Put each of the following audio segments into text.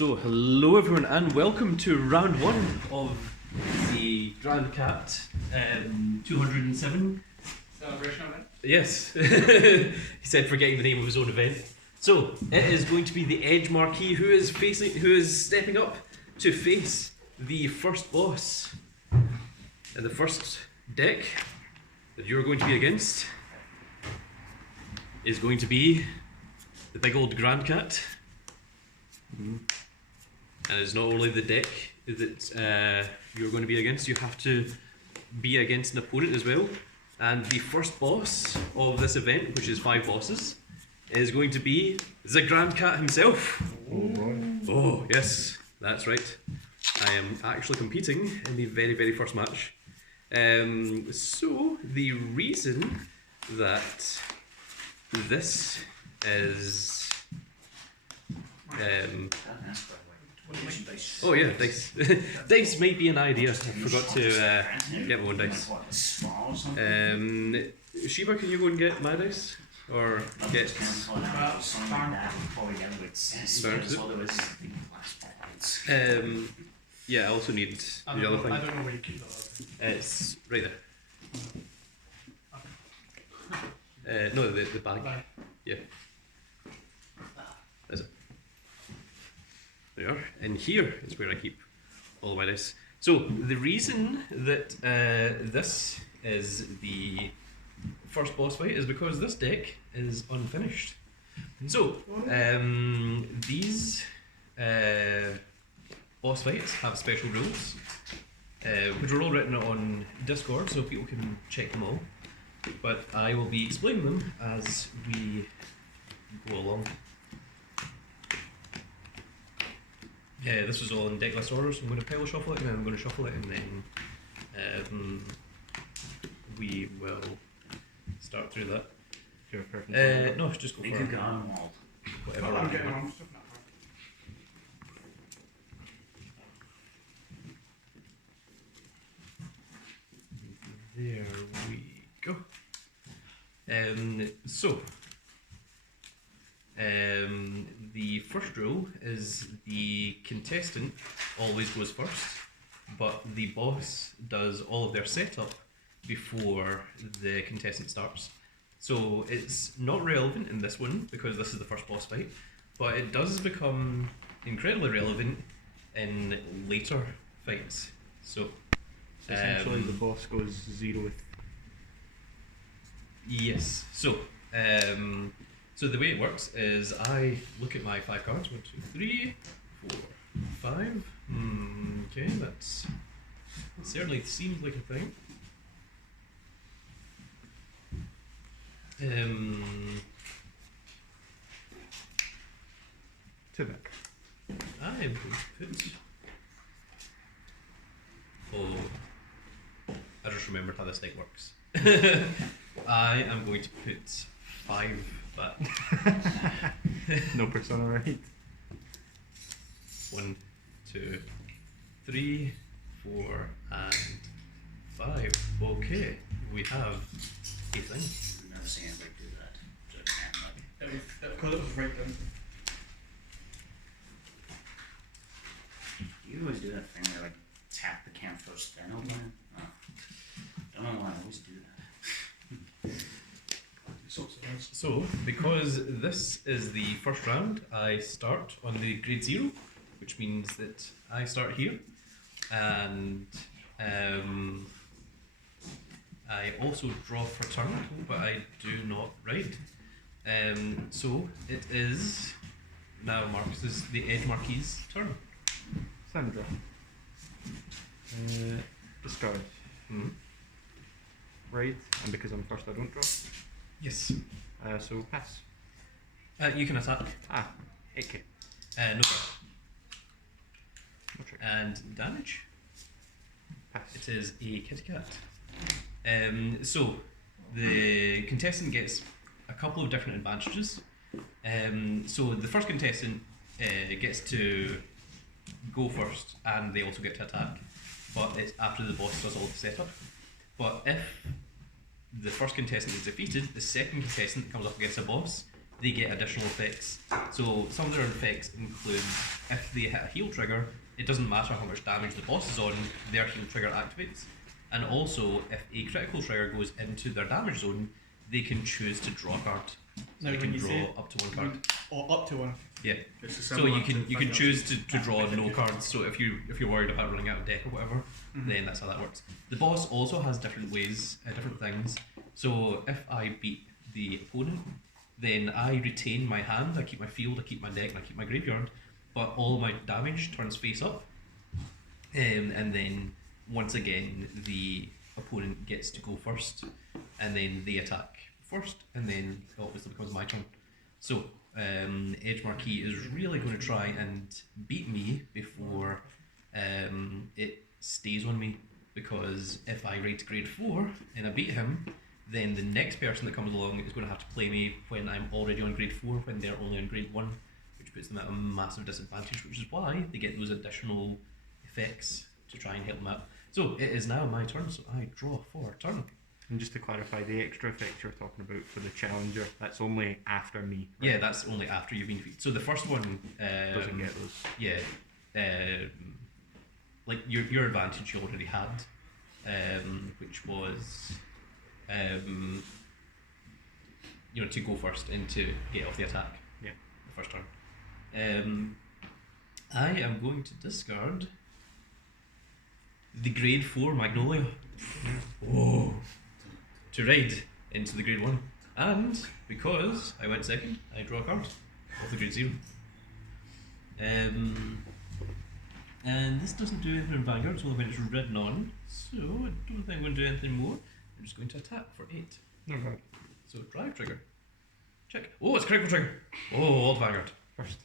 So, hello everyone, and welcome to round one of the Grand Cat 207 celebration event. Yes, he said, forgetting the name of his own event. So, it is going to be the Edge Marquee who is stepping up to face the first boss. And the first deck that you're going to be against is going to be the big old Grand Cat. And it's not only the deck that you're going to be against, you have to be against an opponent as well. And the first boss of this event, which is 5 bosses, is going to be the Grand Cat himself. Oh, yes, that's right. I am actually competing in the very, very first match. So, the reason that this is... oh yeah, dice. Dice might be an idea. I forgot to get my own dice. Shiva, can you go and get my dice? Or get... yeah, I also need the other thing. I don't know where you keep that. It's right there. No, the bag. Yeah. That's it. There you are. And here is where I keep all of my dice. So, the reason that this is the first boss fight is because this deck is unfinished. So, these boss fights have special rules, which are all written on Discord, so people can check them all. But I will be explaining them as we go along. This was all in deck list order, so I'm going to pile shuffle it, and then I'm going to shuffle it, and then we will start through that. No, just go for it. Whatever. I'm getting on stuff now. There we go. The first rule is the contestant always goes first, but the boss does all of their setup before the contestant starts. So it's not relevant in this one because this is the first boss fight, but it does become incredibly relevant in later fights. So essentially the boss goes 0 with... Yes. So the way it works is I look at my 5 cards. 1, 2, 3, 4, 5. Okay, that certainly seems like a thing. To deck. I am going to put... Oh, I just remembered how this deck works. I am going to put 5 back. No persona, right? 1, 2, 3, 4, and 5. Okay, we have a thing. I've never seen anybody do that. Because it was right then. You always do that thing where like tap the camp first, then open it. Oh. Don't know why I always do that. So, because this is the first round, I start on the grade 0, which means that I start here, and I also draw for turn, but I do not ride. So it is now Marcus's, the Edge Marquee's turn. Stand draw. Discard. Right, and because I'm first I don't draw. Yes. So pass. You can attack. Okay. No trick. No trick. And damage. Pass. It is a kitty cat. So the contestant gets a couple of different advantages. So the first contestant gets to go first, and they also get to attack. But it's after the boss does all the setup. But if the first contestant is defeated, the second contestant that comes up against a boss they get additional effects. So some of their effects include if they hit a heal trigger, it doesn't matter how much damage the boss is on, their heal trigger activates. And also, if a critical trigger goes into their damage zone, they can choose to draw a card. So Now they when can you draw say- up to one card. Or up to one. Yeah. It's a So similar you can to you can Vanguard. choose to draw no cards. So if you're worried about running out of deck or whatever, then that's how that works. The boss also has different ways, different things. So if I beat the opponent, then I retain my hand. I keep my field, I keep my deck, and I keep my graveyard. But all my damage turns face up, and then once again the opponent gets to go first, and then they attack first, and then it obviously becomes my turn. So Edge Marquis is really going to try and beat me before it stays on me, because if I rate grade 4 and I beat him, then the next person that comes along is going to have to play me when I'm already on grade 4 when they're only on grade 1, which puts them at a massive disadvantage, which is why they get those additional effects to try and help them out. So it is now my turn, so I draw for a turn. And just to clarify, the extra effects you're talking about for the challenger, that's only after me. Right? Yeah, that's only after you've been defeated. So the first one Doesn't get those. Yeah, like your advantage you already had, which was to go first and to get off the attack. Yeah. The first turn. I am going to discard the grade 4 Magnolia. Whoa. To raid into the grade 1. And because I went second, I draw a card of the grade 0. And this doesn't do anything in Vanguard, it's only when it's written on. So I don't think I'm going to do anything more. I'm just going to attack for 8. No god. So drive trigger. Check. Oh, it's critical trigger. Oh, old Vanguard. First.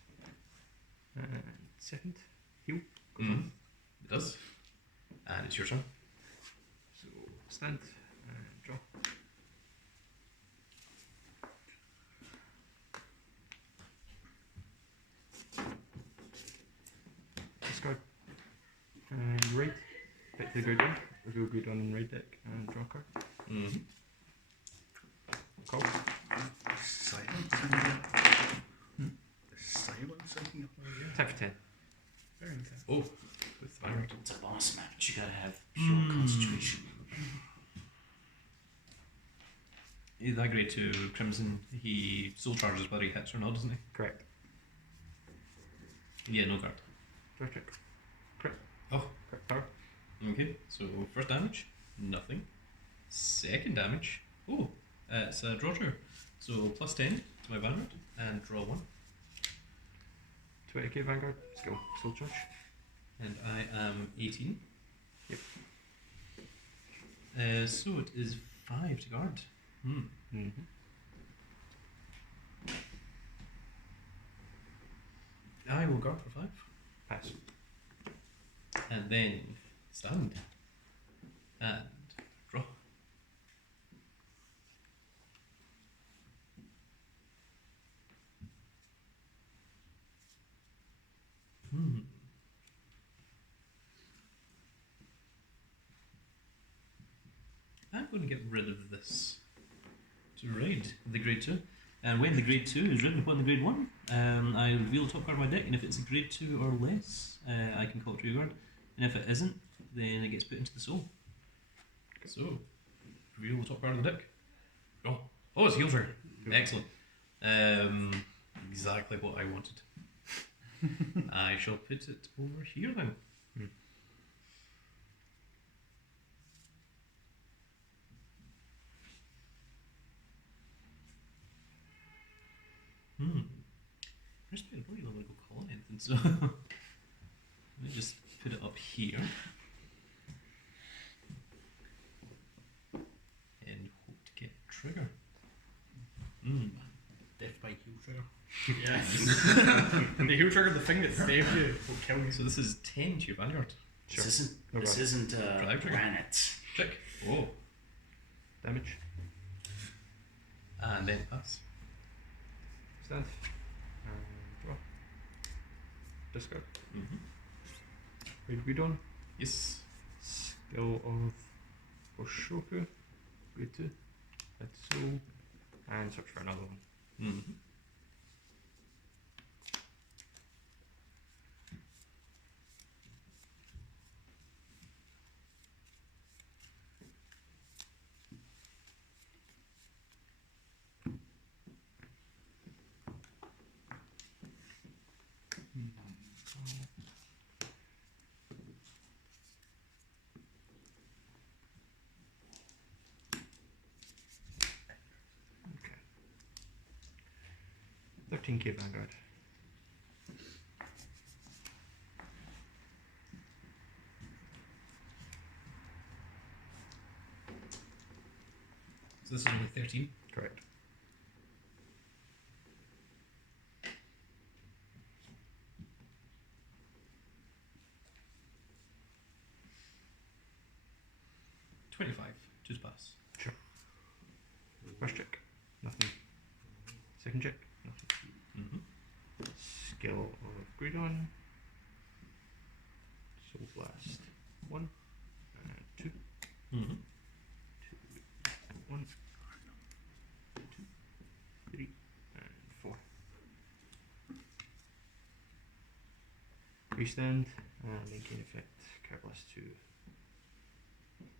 Second. Heal. Mm. It does. And it's your turn. So stand. Draw. Discard. And raid. Pick the grade 1. Reveal grade 1 in raid deck and draw a card. Mm-hmm. Call. Silence in here. There's silence in here. Type for 10. Very intense. Oh, with Vanguard. It's a boss match. You gotta have pure concentration. That grade 2 Crimson, he soul charges whether he hits or not, doesn't he? Correct. Yeah, no card. Draw check. Crit. Oh. Crit power. Okay, so first damage, nothing. Second damage, oh, it's a draw trigger. So plus 10 to my Vanguard and draw 1. 20k Vanguard. Skill. Soul charge. And I am 18. Yep. So it is 5 to guard. Mm-hmm. I will guard for 5. Pass. And then stand. And draw. I'm going to get rid of this to raid the grade 2. And when the grade 2 is ridden upon the grade 1, I reveal the top card of my deck, and if it's a grade 2 or less, I can call it to your guard. And if it isn't, then it gets put into the soul. So, reveal the top card of the deck. Oh, it's a heal trigger. Excellent. Exactly what I wanted. I shall put it over here then. I just don't really want to go call it anything, so let me just put it up here and hope to get a trigger. Death by heal trigger. Yes. The heal trigger, the thing that saves you, will kill you. So this is 10 to your Vanguard. Sure. This isn't Drive trigger. granite. Check. Oh. Damage. And then pass. Stand. Draw. Discard. Raid Gudon. Yes. Skill of Oshoku. Grade 2. That's soul. And search for another one. Okay. 13k Vanguard. So this is only 13. Correct. Choose pass. Sure. First check. Nothing. Second check. Nothing. Mm-hmm. Skill of Greedon. Soul Blast. 1 and 2. Mm-hmm. 1, 2, 3, and 4. Restand and maintain effect. Care Blast 2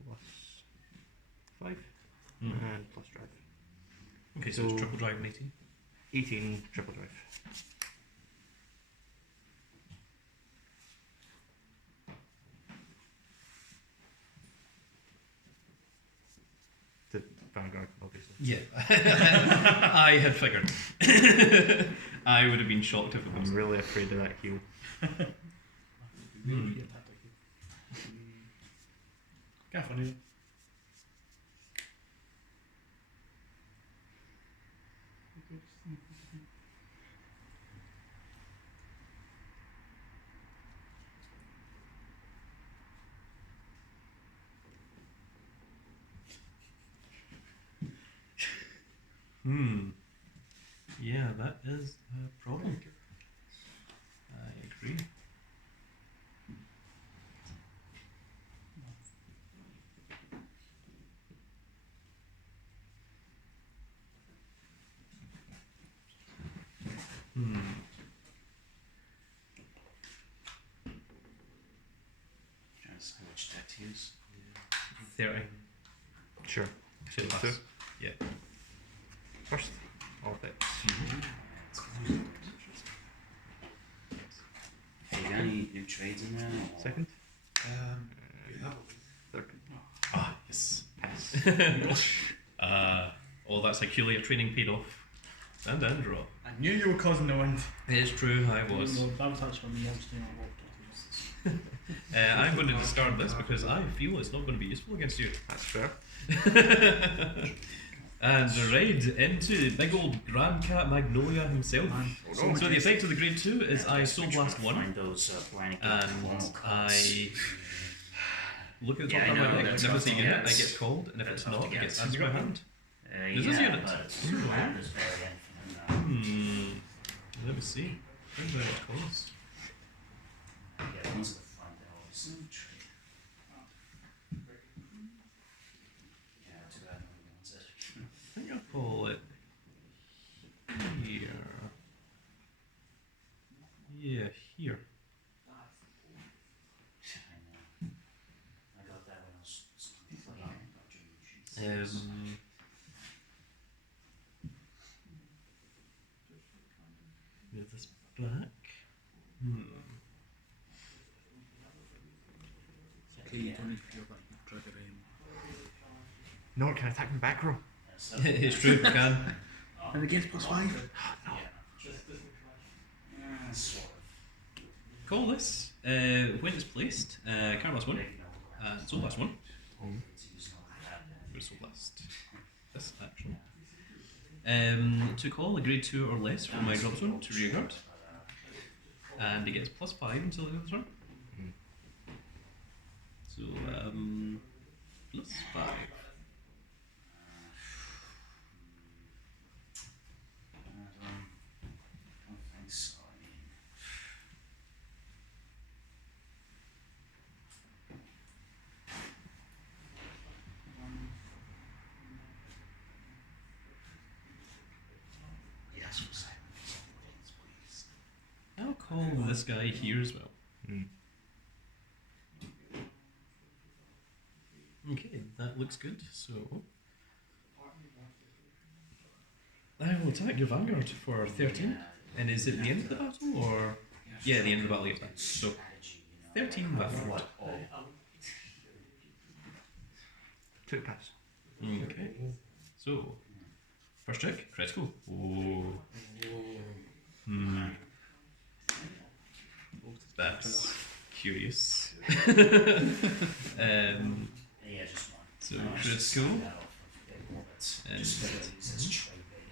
plus 5 and plus drive. Okay, so So- it's triple drive and 18. 18 triple drive. The Vanguard, obviously. Yeah. I had figured. I would have been shocked if it was. I'm really afraid of that heal. Kind of funny. Yeah, that is a problem. I agree. Trying to decide which deck to use. 30. Sure. Choose pass. Two. Yeah. First, all effects. Have you got any new trades in there? Or? Second, Yeah. third. Ah, yes. Pass. Oh, that's Achilles training paid off. And draw. I knew you were causing the wind. It is true, I was. No, that was actually me. I was doing a walk to use this. I'm going to discard this because I feel it's not going to be useful against you. That's fair. And the raid into big old Grand Cat Magnolia himself. Oh, no. So the effect of the grade 2 is I Soul Blast 1, Find those blank and clone cards. I look at the Yeah, top I of know, my deck, that's if it's a tough to unit, get. I get called, and if That's it's tough not, to it get. gets added to my hand. This is Yeah, unit. but your hand is very infinite. Let me see. How much it cost? Yeah, one's at the front, they're always trade. Yeah, too bad nobody wants it. I think I'll pull it here. Yeah, here. I know. I got that when I was playing. Move this back. Okay, you don't need to feel that you trigger No, it can attack from back row. It's true, I can. And against +5? Sort of. Call this. When it's placed, Carlos 1, Soul Blast 1. Soul Blast. This action. To call a grade 2 or less from my drop zone to rear guard. And it gets +5 until the end of the turn. So, +5. I don't think so. I mean, yes, for silence, please. I'll call this guy here as well. Okay, that looks good. So I will attack your Vanguard for 13. And is it the end of the battle or? Yeah, the end of the battle you attack. So strategy, you know, 13 of Vanguard. what all. Two pass. Okay. So first check, critical. Oh. Hmm. That's curious. Yeah, just one. So No, it's just critical. that off of it. That's And- just because it uses trade bait.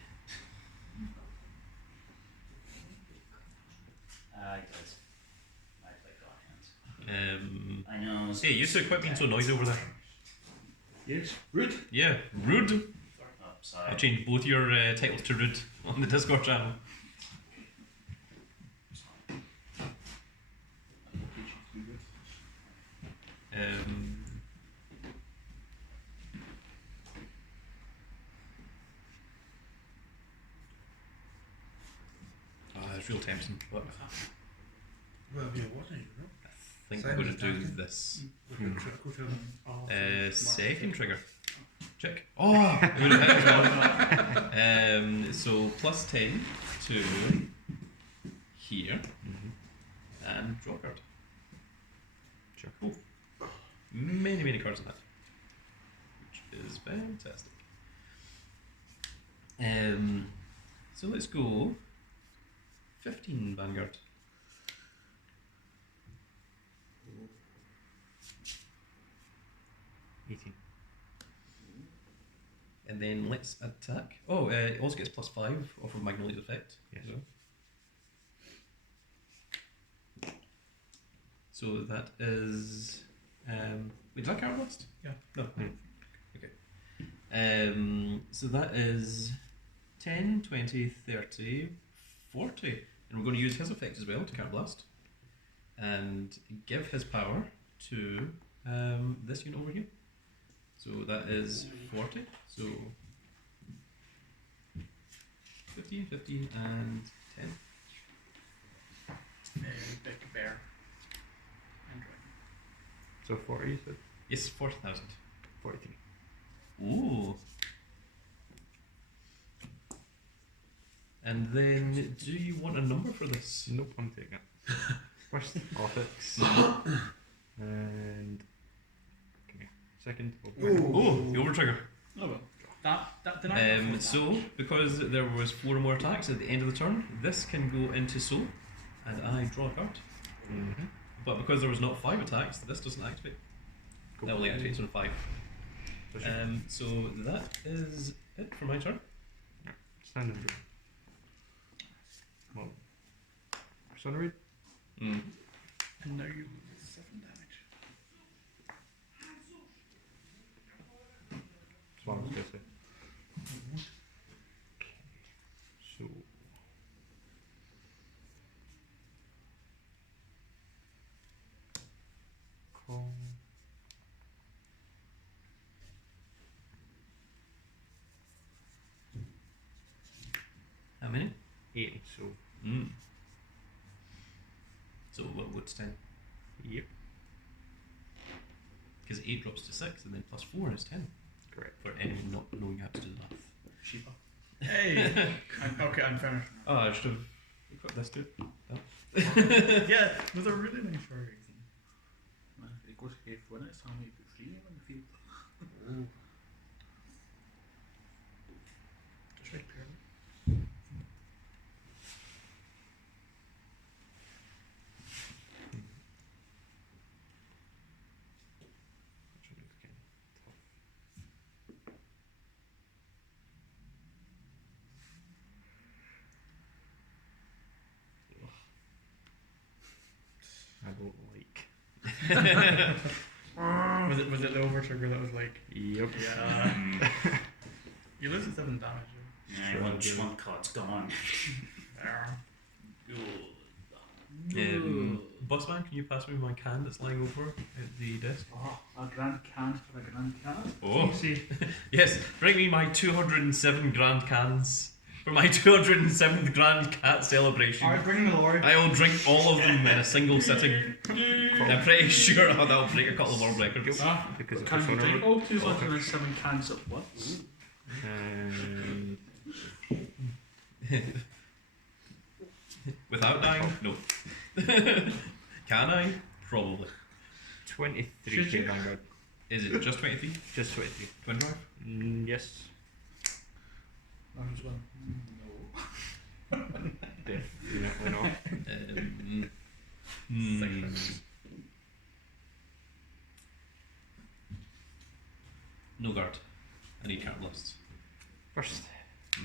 I did. I played God hands. I know. Hey, you two quit being so noisy over there. Yes. Rude. Yeah, rude. Oh, sorry. I've changed both your titles to rude on the Discord channel. Um, it's real tempting, but Well, yeah, wasn't it? No? I think Same I'm going as to do attacking. this. With the critical to them. Oh, Second trigger. Check. Oh! It would have hit as well. So plus 10 to here and draw a card. Sure. Cool. Many cards in that. Which is fantastic. So let's go 15 Vanguard. And then let's attack. Oh, it also gets plus 5 off of Magnolia's effect. Yes. So that is. Wait, is that card list? Yeah. No. Okay. So that is 10, 20, 30, 40. And we're going to use his effect as well to card blast. And give his power to this unit over here. So that is 40. So 15, 15, and 10. Big bear. And dragon. So 40, you said? Yes, 40,000. 43. Ooh. And then, do you want a number for this? Nope, I'm taking it. First, Orphix. And. Okay. Second, Oh, the overtrigger. Oh well. That did I not So, because there was 4 more attacks at the end of the turn, this can go into soul, and I draw a card. Mm-hmm. But because there was not 5 attacks, this doesn't activate. It only activates on 5. So that is it for my turn. Standard. Well, Sunread? Mm. And now you 7 damage. That's what I was going to say. So. Call. How many? 8, so. Mm. So what's 10? Yep. Because 8 drops to 6, and then plus 4 is 10. Correct. For anyone not knowing how to do the math. Shiva. Hey! Okay, I'm finished. Oh, I should have equipped this too. Yeah, those are really nice furries. It goes here for next time you put 3 on the field. Just like pyramid. I don't like. Was it the overtrigger that was like, Yep. yeah. You lose 7 damage. Yeah, one chunk card's gone. Bossman, can you pass me my can that's lying over at the desk? Oh, a grand can for a grand can. Oh, See, yes, bring me my 207 grand cans for my 207th grand cat celebration. alright, bring in the lorry. I will drink all of them in a single sitting. I'm pretty sure that'll break a couple of world records. Because it's Can you Persona drink Road. all 207 cans at once? Without dying? No. Can I? Probably. 23 Should K you? Vanguard. Is it just 23? Just 23. Twin drive? Yes. I was one. No. Definitely not. No guard. I need card lists. First.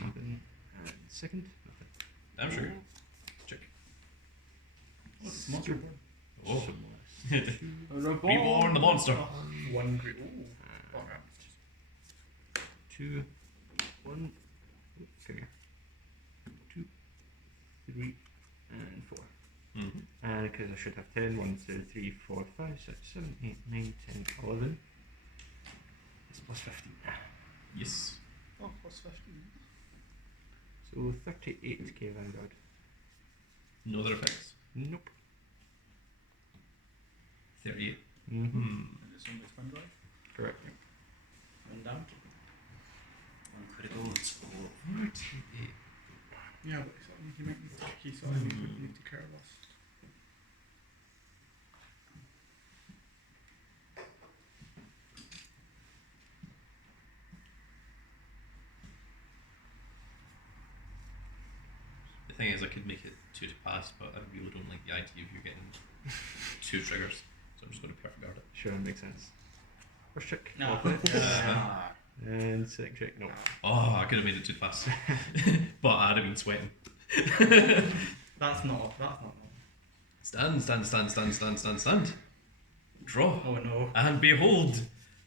Nothing. And second. Nothing. I'm sure. Check. What's monster born? Oh. Sunless. Reborn the monster. One great. Ooh. Bugger. 2, 1. Ooh, come here. 2, 3, and 4. Mm-hmm. And because I should have 10, 1, 2, 3, 4, 5, 6, 7, 8, 9, 10, 11. It's plus 15. Yes. Oh, what's 15? So 38k Vanguard. No other effects. Nope. 38. Mm-hmm. Hmm. And it's on the twin drive. Correct. One down. One critical. It's all. 38. Yeah, but he might need to, he saw he would need to care less. The thing is, I could make it 2 to pass, but I really don't like the idea of you getting 2 triggers. So I'm just going to perfect guard it. Sure, that makes sense. First check. No. Uh, And second check. No. Oh, I could have made it 2 to pass. But I'd have been sweating. That's not normal. Stand. Draw. Oh no. And behold,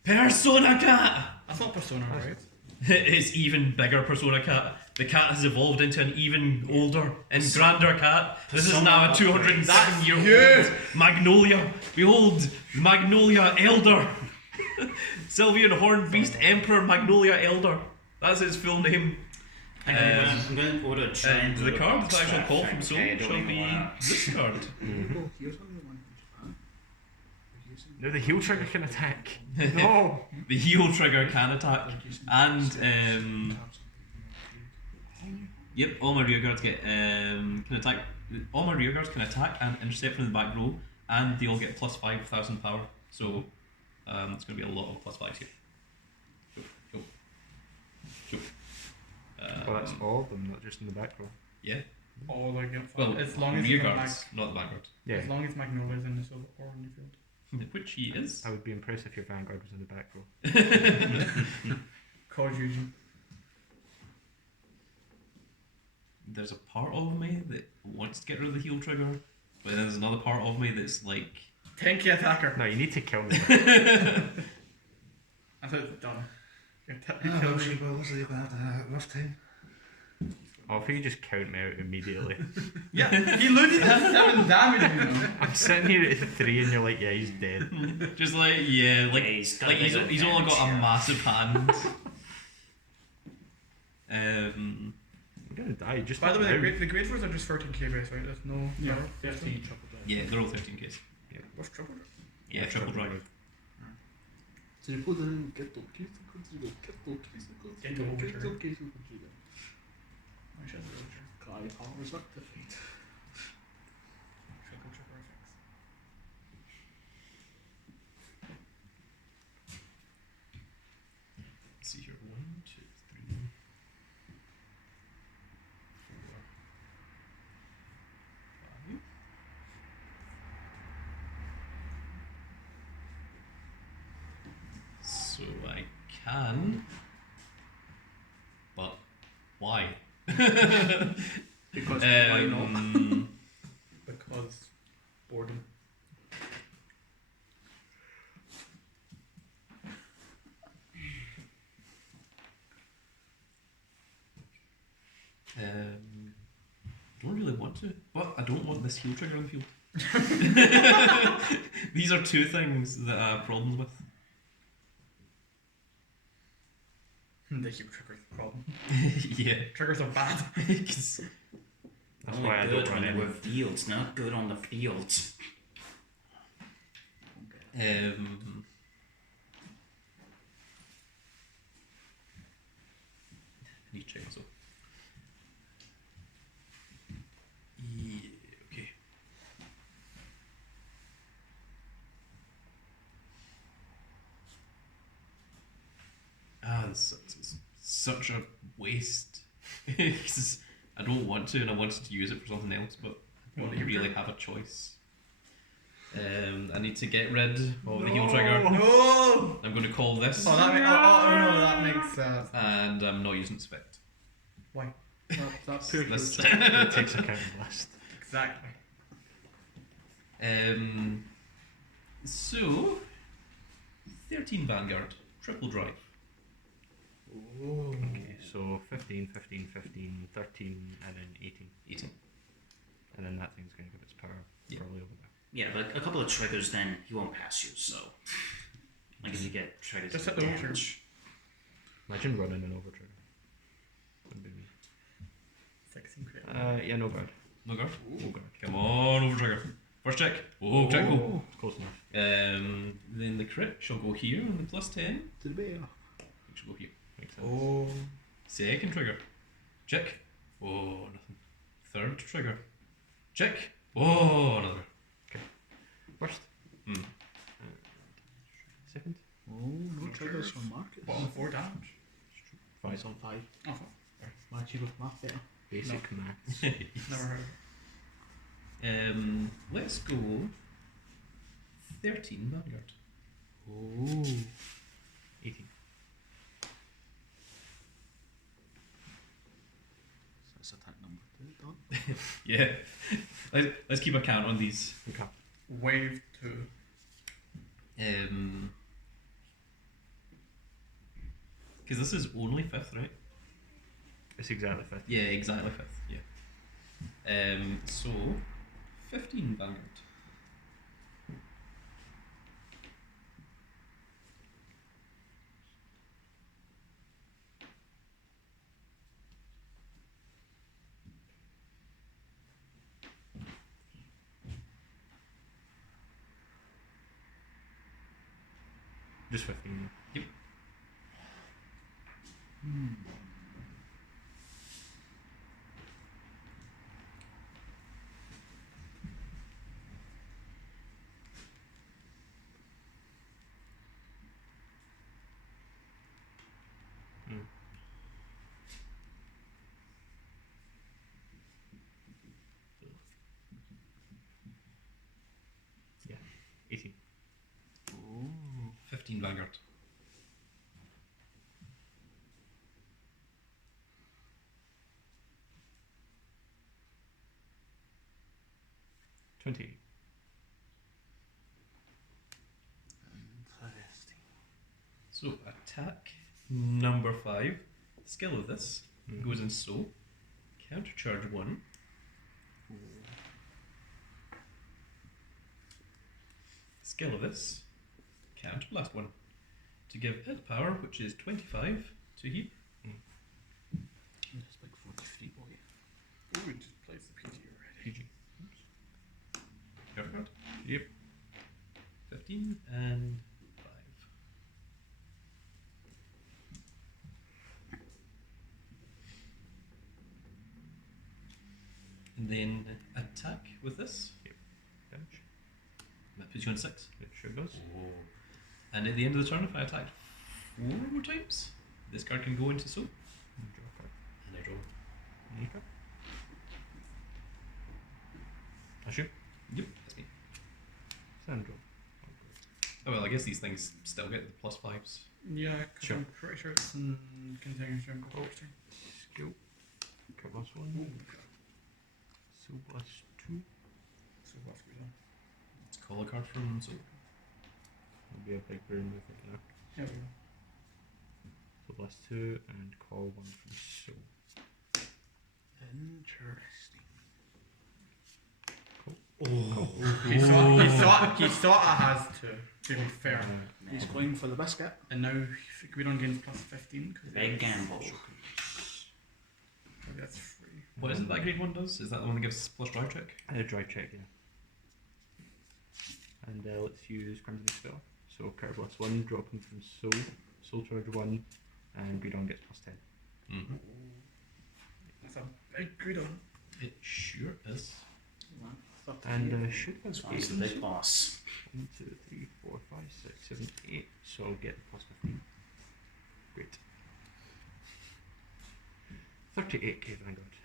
Persona Cat! That's not Persona, right? It's even bigger Persona Cat. The cat has evolved into an even older and grander cat. This is now a 207-year-old Magnolia. Behold, Magnolia Elder. Sylvan Horned Beast Emperor Magnolia Elder. That's his full name. I'm going to order a giant. The card that I shall call from Soul Okay, I don't shall even be wanna- this card. Oh, here's one of the one from Japan. They're using- No, the heal trigger can attack. No. The heal trigger can attack. they're using And, tabs on the Yep, all my rear guards get can attack. All my rear guards can attack and intercept from the back row, and they all get plus 5,000 power. So it's going to be a lot of plus 5s here. Cool. Well, that's all of them, not just in the back row. Yeah. Oh, like Well, as long as rear he's on guards, not the back guards. Yeah. as long as Magnolia's in the silver or on the field. Which he is. I would be impressed if your Vanguard was in the back row. Cause Eugene. There's a part of me that wants to get rid of the heal trigger, but then there's another part of me that's like, 10k attacker. No, you need to kill me. I thought it's done. You're Oh, well, she will, so you're going to have to have a rough time. Oh, if you just count me out immediately. Yeah, he looted 7 damage, you know. I'm sitting here at 3 and you're like, yeah, he's dead. just like, yeah, like, Yeah, he's got like a bit of he's only got a damage, massive hand. I'm gonna die. Just By the way, now. the Great Wars are just 13k base, right? There's no. Yeah, no 15 triple drive. Yeah, they're all 13ks. What's trouble? Yeah, triple drive. Så du både get och kiss och kontrollera, get och kiss och kontrollera, Get och get och kiss och kontrollera. I should have rolled Kai powers activate. triple effects. Let's see here. 1, 2, 3, 4, 5. So I can, but why? Because why not? Um, Because boredom. don't really want to, but I don't want this heal trigger on the field. These are two things that I have problems with. They keep triggers the problem. Yeah. Triggers are bad. 'Cause- That's Only why I good don't when run they in. were fields, not good on the fields. I need to check myself. Yeah, okay. such a waste. 'Cause I don't want to, and I wanted to use it for something else, but I don't really have a choice. I need to get rid of the heal trigger. No! I'm going to call this, Oh, no, that makes sense. and I'm not using its effect. Why? That's pure This- It takes a counterblast. Exactly. So 13 Vanguard, triple drive. Okay, so 15, 15, 15, 13, and then 18. 18. And then that thing's going to give its power Yeah. probably over there. Yeah, but a couple of triggers, then he won't pass you. So, like if you get triggers, Just of hit the damage. Imagine running an overtrigger. Wouldn't be me. 16 crit. Yeah, no guard. No guard. No guard. Come on, over trigger. First check. Oh, critical. Oh, close enough. Then the crit shall go here, and the plus 10 to the bear. shall go here. Makes sense. Oh. Second trigger. Check. Oh, nothing. Third trigger. Check. Oh, another. First. Hmm. Second. Oh, no triggers from Marcus. Bottom 4 damage. Five. It's on 5. Oh, My cheap with math better. Basic maths. never heard of Let's go 13 Vanguard. Oh. 18. So that's attack number 2 done. Yeah. Let's keep a count on these. Okay. it. Wave 2. Because this is only 5th, right? It's exactly 50. Yeah, exactly 5th. Yeah. So 15 Vanguard. Just 15. Yep. Yeah. 18. Oh. 15 Vanguard. 20. Interesting. So attack number 5. Skill of this goes in so. Counter charge 1. Skill of this. Counter blast 1. To give it power, which is 25 to heap. This big 43 boy. Oh, we just placed the PG already. PG. Perfect. Yep. 15 and 5. And then attack with this. Damage. That puts you on 6. It sure does. Oh. And at the end of the turn, if I attack 4 more times, this card can go into soap. And draw a card. And I draw. Nika. I shoot. Yep, that's me. Sand draw. Oh well, I guess these things still get the plus 5s. Yeah, 'cause Sure. I'm pretty sure it's in continuous jump. Oh. Skill. Cut plus 1. So plus 2. So what's going on? Let's call a card from soap. That'll be a big room with it there. Here we go. So plus 2 and call 1 from so. Interesting. He thought I has to be fair. He's going for the biscuit. And now Guidon gains plus 15. The big gamble. Maybe that's free. What is it that grade 1 does? Is that the one that gives plus drive check? Drive check, yeah. And let's use Crimson Spell. So card plus 1, drop him from Soul Charge 1, and Guidon gets plus 10. Mm-hmm. That's a big Guidon. It sure is. And should have This one's the big boss. 1, 2, 3, 4, 5, 6, 7, 8. So I'll get the plus 15. Great. 38k Vanguard.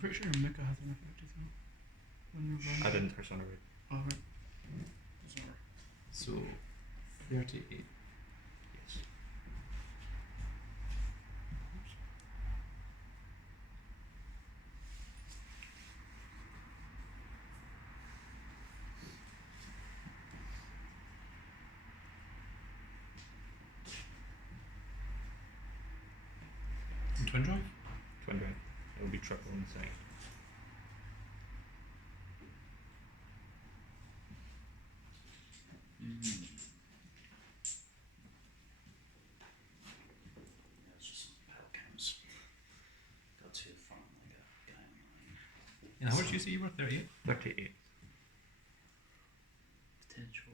Pretty sure your Mika has an effect as well. When you're I blind. didn't persona read. Oh, right. Doesn't work. So 38. Yes. And twin drive? Twin drive. It'll be triple in the second. Yeah, it's just battle cams. Go to the front like a guy in line. And how much do you say you were? 38? 38. Potential.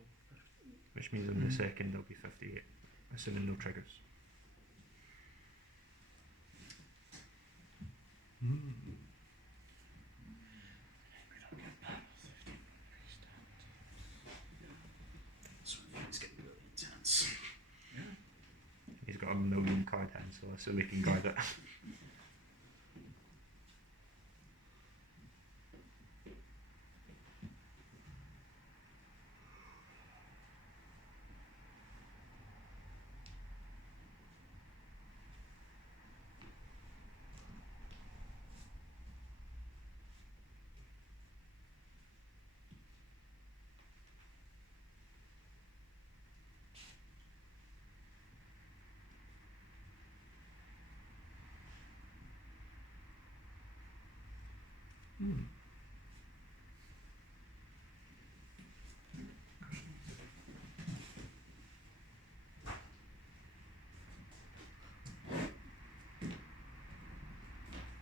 Which means in the second there'll be 58. Assuming no triggers. We don't get that. 15 increased damage. So it's getting really intense. He's got a million card hands, so I assume he can guard it.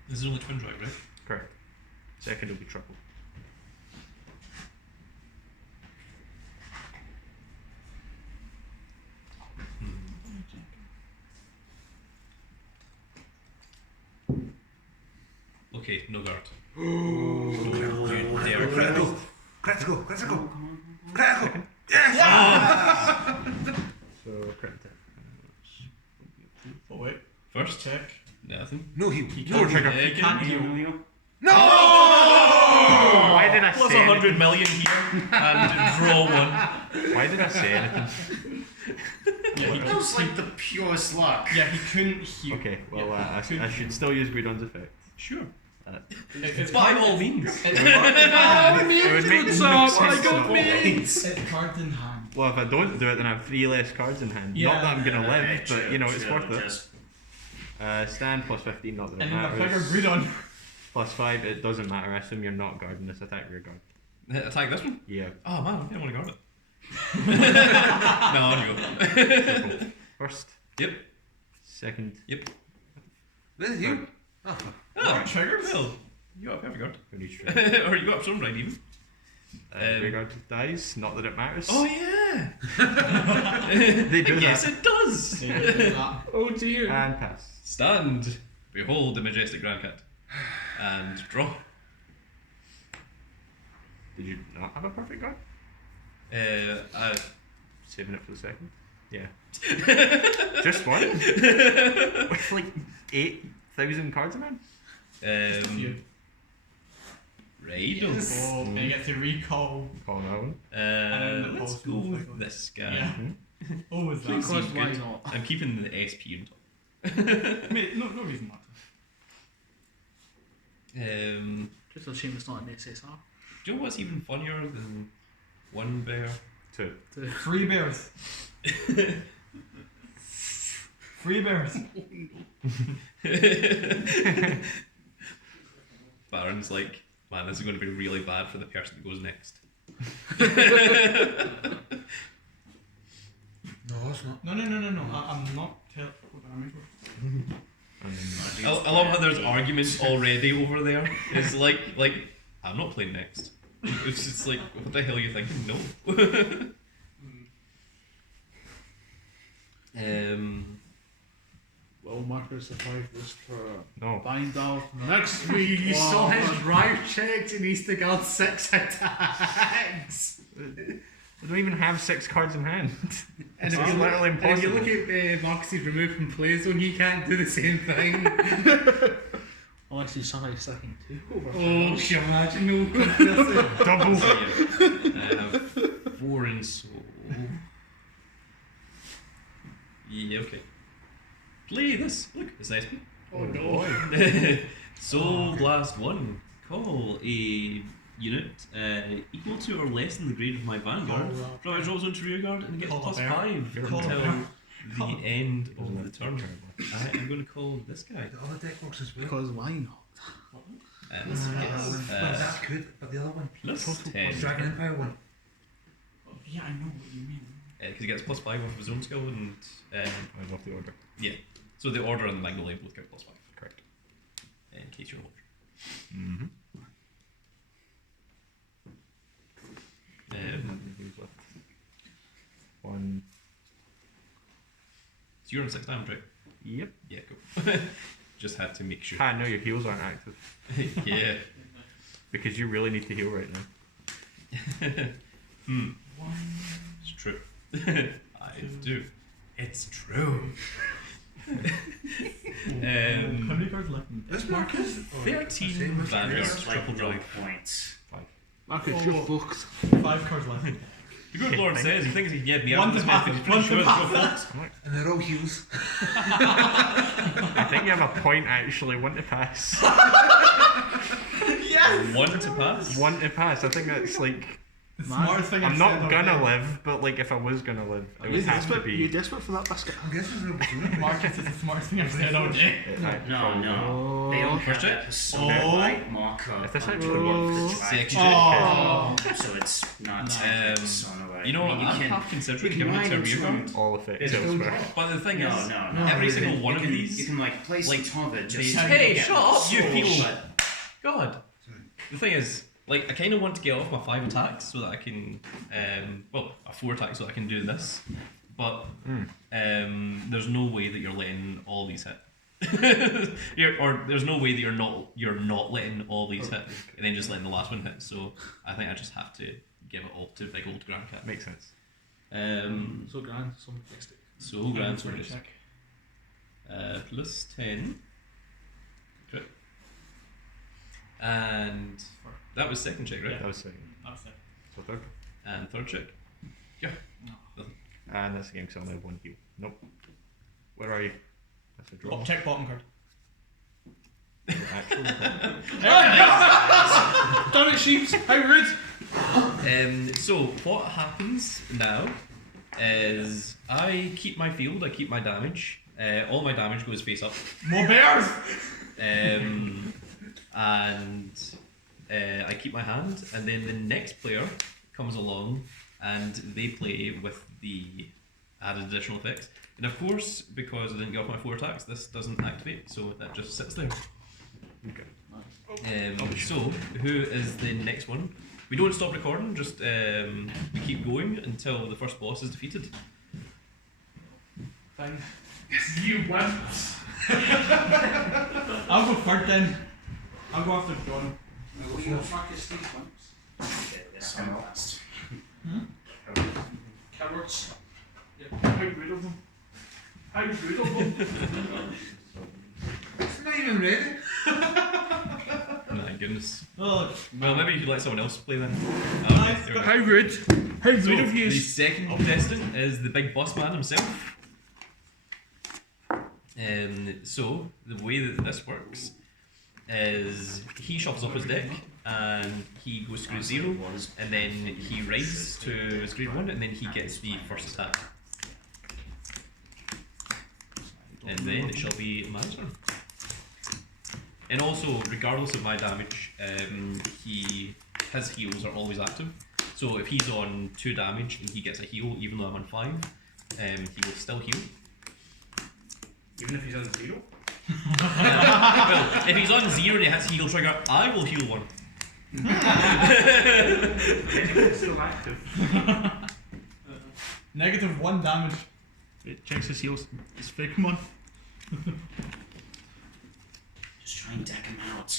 This is only twin drive, right? Correct. Second will be triple. Okay, no guard. You dare critical. Critical! Critical! So crit attack. Oh, wait. First, Check. nothing. No heal. No trigger. Again. Can't heal. Why did I Plus say 100 million here and draw one. Why did I say anything? Yeah, That was like the purest luck. yeah, he couldn't heal. Okay, well I should still use Greedon's effect. Sure. It's By all means. It's card in hand. It would make no sense to not. It's card in hand. Well, if I don't do it, then I have 3 less cards in hand. Yeah. Not that I'm gonna live, Okay, but you know, it's chill, worth it. just- Stand plus 15, not that it And then I figure matters. Greedon. Plus 5, it doesn't matter. I assume you're not guarding this attack, rear guard. Attack this one? Yeah. Oh man, I don't want to guard it. No, I'll go. Triple. First. Yep. Second. With you? Oh, trigger? Well, you got a perfect guard. Who needs trigger? Or you got some right even. Rear guard dies. Not that it matters. Oh yeah! They do Yes, that. it does! Oh dear. And pass. Stand, behold the majestic Grand Cat. And draw. Did you not have a perfect guard? I Saving it for the second. Yeah. Just one? With like 8,000 cards in hand? Right. Oh, and you get to recall. Call that one. then the Let's post go moves with like one. this guy. Yeah. Oh, is that? Seems Because why good. not? I'm keeping the SP on top. Mate, no reason not to. Just a shame it's not an SSR. Do you know what's even funnier than one bear? 2. Free bears. Free bears. Baron's like, man, this is going to be really bad for the person that goes next. No, it's not. No. I'm not telling what damage works. I love how there's arguments already over there. It's like I'm not playing next. It's just like, what the hell are you thinking? No. Will Marker survive this turn? No. Bind off. Next week, You saw wow. his drive checked and he's to guard 6 attacks. I don't even have 6 cards in hand. And It's if you look, literally and if you impossible. look at Marcus's remove from play zone, he can't do the same thing. Unless he's somebody second two over. Oh, can you imagine no comparison? Double. So yeah, I have 4 in soul. Yeah, okay. Play this. Look, it's SP. Oh no. Soul Blast 1. Call a unit equal to or less than the grade of my vanguard. Draw it, rolls onto rear guard and gets Call a plus bear. 5 You're a until bear. the end of the turn. I'm going to call this guy. The other deck works as well. Because why not? And this gets But that could, but the other one, plus the 10. Dragon Empire one. Yeah, I know what you mean. Because he gets plus 5 off his own skill and. I love the order. Yeah. So the order and Magnolia both get plus 5. Correct. In case you're wondering. Mm-hmm. One. So you're on 6 damage, right? Yep. Yeah, cool. Just had to make sure. Ah, no, your heals aren't active. Yeah. Because you really need to heal right now. It's true. I do. It's true. How many cards left? This Marcus? 13 Vanguard triple drive. Points. Marcus, you're fucked. 5 cards left. The good Lord says he thinks he can get me out One of this to mess, pass, but he's one pretty to sure it's pass. your fault. And they're all heals. I think you have a point actually. One to pass. Yes! 1 to pass. One to pass. I think that's like. The smartest thing I'm I've not said all gonna day. live, but like if I was gonna live, it You would have to desperate? You be. desperate for that biscuit? I'm guessing there's no between. Marcus is the smartest thing I've said all day. No, no. They don't have First check? that persona-like marker If this on actually the works. drive. Second Oh. So it's not Um, persona-like. You know, I mean, I'm you half considering you giving can it to a ride rear into guard. All effects It's still elsewhere. But the thing No, is, no, no. every single You one of can- these. You can like place like, the top of it just. Hey, get shut up, you soul, people. but God. The thing is, like, I kind of want to get off my 5 attacks so that I can, well, a 4 attack so that I can do this. But there's no way that you're letting all these hit. Or there's no way that you're not letting all these hit and then just letting the last one hit. So I think I just have to give it all to big old Grand Cat. Makes sense. So grand, some fixed it. So Grand For the Sword check. plus 10. Crit. And that was second check, right? That was second. That's it. So third. And third check. And that's again because I only have one heal. Nope. Where are you? That's a draw. Check bottom card. Actual. Damn it, sheeps! How rude! So what happens now is I keep my field, I keep my damage. All my damage goes face up. More bears! And I keep my hand, and then the next player comes along and they play with the added additional effects. And of course, because I didn't get off my 4 attacks, this doesn't activate, so it just sits there. Okay. So, who is the next one? We don't stop recording, just we keep going until the first boss is defeated. Fine. You win. I'll go third then. I'll go after John. Some last. Cowards. How rude of them. How rude of them. It's not even ready. My goodness. Oh, Well, maybe you could let someone else play then. Nice, There we go. how rude. How rude So, of you. the second contestant is the big boss man himself. So, the way that this works is he shuffles up his deck and he goes through 0, and then he rises to his grade 1, and then he gets the first attack. And then it shall be my turn. And also, regardless of my damage, his heals are always active. So if he's on 2 damage and he gets a heal, even though I'm on 5, he will still heal. Even if he's on 0? Well, if he's on 0 and he hits heal trigger, I will heal 1. It's still active. Negative 1 damage. It checks his heals. It's fake, come on. Just try and deck him out.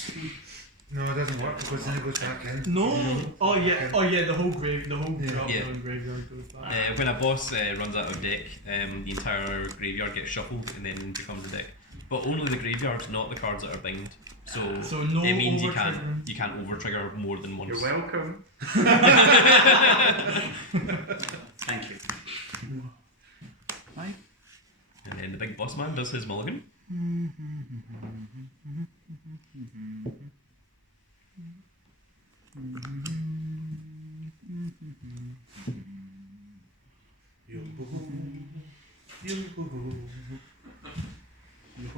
No, it doesn't work because then it goes back in. No. Oh yeah. The whole grave. The whole Yeah. drop-down graveyard goes back. When a boss runs out of deck, the entire graveyard gets shuffled and then becomes the deck. But only the graveyard, not the cards that are bind. So No it means you over-triggering. can't over trigger more than once. You're welcome. Thank you. Aye. And then the big boss man does his mulligan.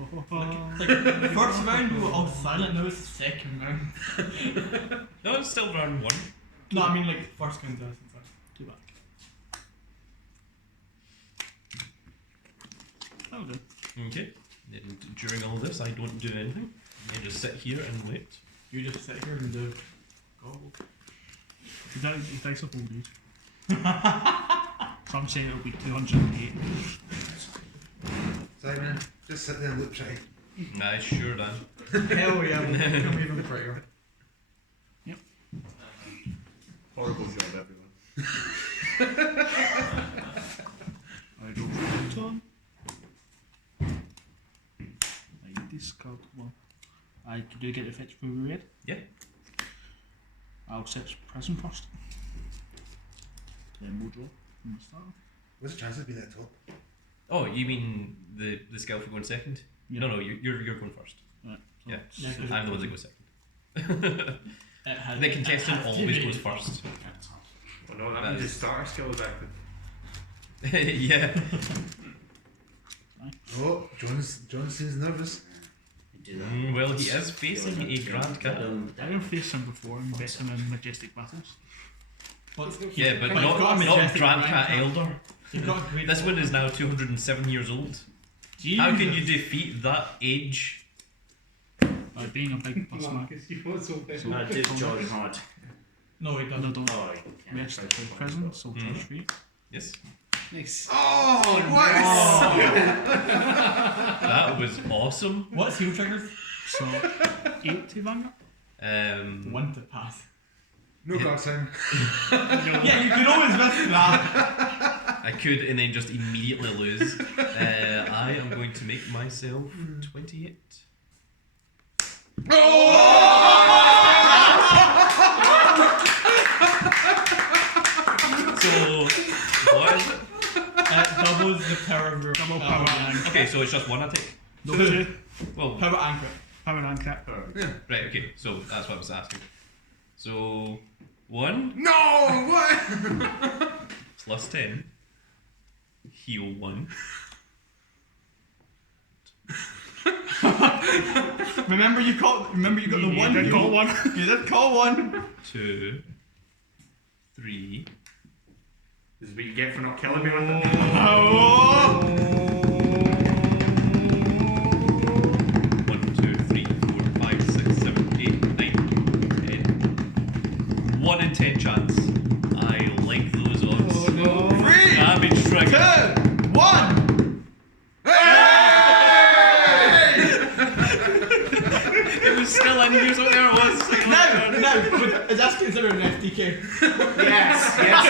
Like first round we were all silent. Now it's the second round. No, it's still round one. No, I mean like first contest. Too bad. That'll do. Okay. And during all this, I don't do anything. I just sit here and wait. You just sit here and do. Go. He takes up all these. So I'm saying it'll be 208. Simon, just sit there and look right. Nah, sure, Dan. Hell yeah, we'll make them even prettier. Horrible job, everyone. I go for the turn. I discard one. I do get effects for red. Yeah. I'll set prison first. Then we'll draw from the start. What's the chances of being at the top? Oh, you mean the skill for going second? Yeah. No, you're going first. Right. So Yeah. Yeah, 'cause I'm the one that goes second. it has, The contestant it has to always be. goes first. Well, no, that That means is- the starter skill is active. Yeah. Oh, John seems nervous. You do that. Well, he is facing a Grand Cat. I've faced him before and bet him in Majestic Battles. Yeah, but But he's got a not majestic Grand Grand Cat Cat. Elder. You've got a great This one is now 207 years old. How can you defeat that age? By being a big bus man. Did George not? No, he I doesn't. don't Oh, he can't. rest for prison, so Mhm. charge 3. Yes. Nice. Oh, what? That was awesome. What's heel triggers? So 8 to Vanguard. One to pass. No guard, Simon. Yeah, you can always miss that. I could and then just immediately lose. I am going to make myself 28. So, what is it? It doubles the power of your Double power and Okay, so it's just one attack. no 2. Well, Power anchor. Power and crit. right, okay, so that's what I was asking. So, 1 No, what? plus 10, heal 1. Remember you got the one. did call one. You did call one. 2, 3, This is what you get for not killing me with it. Oh. 1, 2, 3, 4, 5, 6, 7, 8, 9, 10. 1 in 10 chance. I like those odds. Three, Damage trigger. 2, 1. It was still in here, so there it was. No, is that considered an FTK? Yes, yes,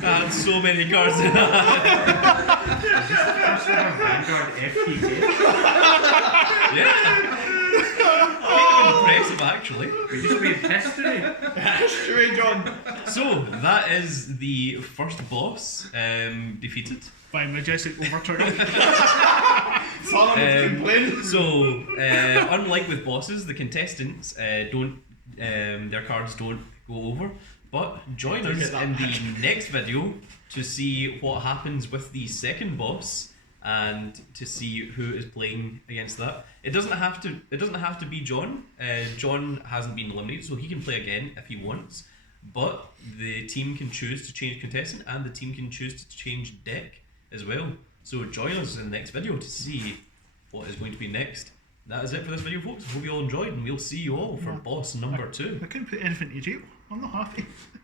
That's so many cards in that. First one of Vanguard FTK. Yeah. Kind of impressive, actually. We just made history. History, John. So, that is the first boss defeated. By Majestic Overtrigger. Solomon's complaining. So, unlike with bosses, the contestants don't, their cards don't go over. But join us in the next video to see what happens with the second boss and to see who is playing against that. It doesn't have to be John. John hasn't been eliminated, so he can play again if he wants. But the team can choose to change contestant and the team can choose to change deck as well. So join us in the next video to see what is going to be next. That is it for this video, folks. Hope you all enjoyed, and we'll see you all for boss number 2. I couldn't put anything to jail. I'm not happy.